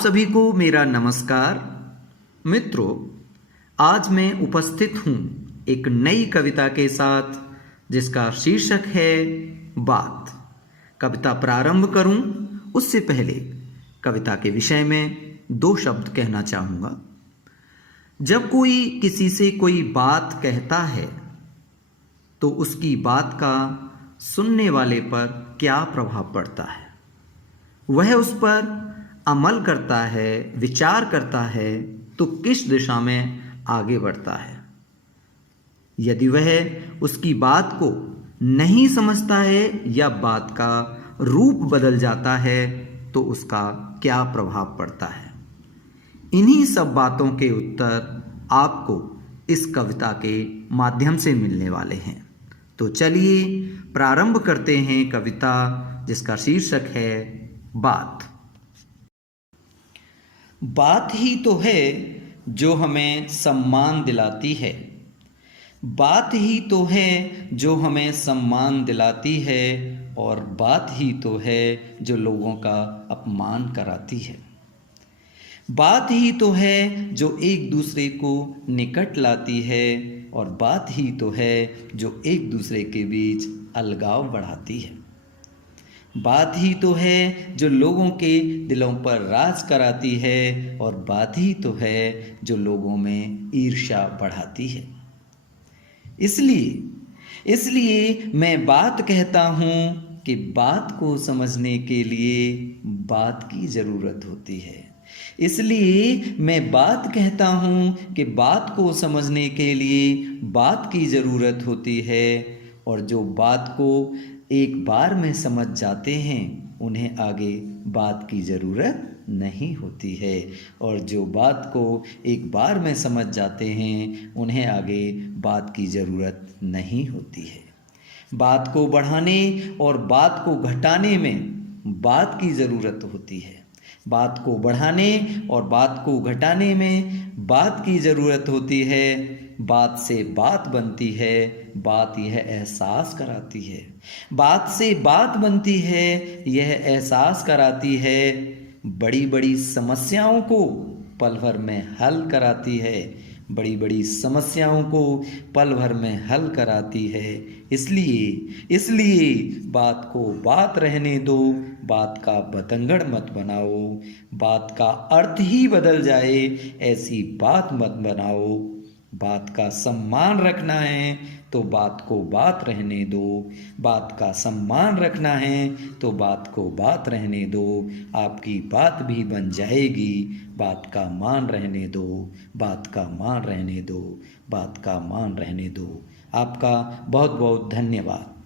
सभी को मेरा नमस्कार। मित्रों, आज मैं उपस्थित हूँ एक नई कविता के साथ जिसका शीर्षक है बात। कविता प्रारंभ करूँ उससे पहले कविता के विषय में दो शब्द कहना चाहूँगा। जब कोई किसी से कोई बात कहता है तो उसकी बात का सुनने वाले पर क्या प्रभाव पड़ता है, वह उस पर अमल करता है, विचार करता है तो किस दिशा में आगे बढ़ता है। यदि वह उसकी बात को नहीं समझता है या बात का रूप बदल जाता है तो उसका क्या प्रभाव पड़ता है। इन्हीं सब बातों के उत्तर आपको इस कविता के माध्यम से मिलने वाले हैं। तो चलिए प्रारंभ करते हैं कविता जिसका शीर्षक है बात। बात ही तो है जो हमें सम्मान दिलाती है, बात ही तो है जो हमें सम्मान दिलाती है, और बात ही तो है जो लोगों का अपमान कराती है। बात ही तो है जो एक दूसरे को निकट लाती है, और बात ही तो है जो एक दूसरे के बीच अलगाव बढ़ाती है। बात ही तो है जो लोगों के दिलों पर राज कराती है, और बात ही तो है जो लोगों में ईर्ष्या बढ़ाती है। इसलिए मैं बात कहता हूँ कि बात को समझने के लिए बात की ज़रूरत होती है। इसलिए मैं बात कहता हूँ कि बात को समझने के लिए बात की ज़रूरत होती है, और जो बात को एक बार में समझ जाते हैं उन्हें आगे बात की ज़रूरत नहीं होती है, और जो बात को एक बार में समझ जाते हैं उन्हें आगे बात की ज़रूरत नहीं होती है। बात को बढ़ाने और बात को घटाने में बात की ज़रूरत होती है। बात को बढ़ाने और बात को घटाने में बात की ज़रूरत होती है। बात से बात बनती है, बात यह एहसास कराती है। बात से बात बनती है, यह एहसास कराती है। बड़ी बड़ी समस्याओं को पल भर में हल कराती है। बड़ी समस्याओं को पल भर में हल कराती है। इसलिए बात को बात रहने दो, बात का बतंगड़ मत बनाओ। बात का अर्थ ही बदल जाए ऐसी बात मत बनाओ। बात का सम्मान रखना है तो बात को बात रहने दो। बात का सम्मान रखना है तो बात को बात रहने दो। आपकी बात भी बन जाएगी। बात का मान रहने दो, बात का मान रहने दो, बात का मान रहने दो। आपका बहुत बहुत धन्यवाद।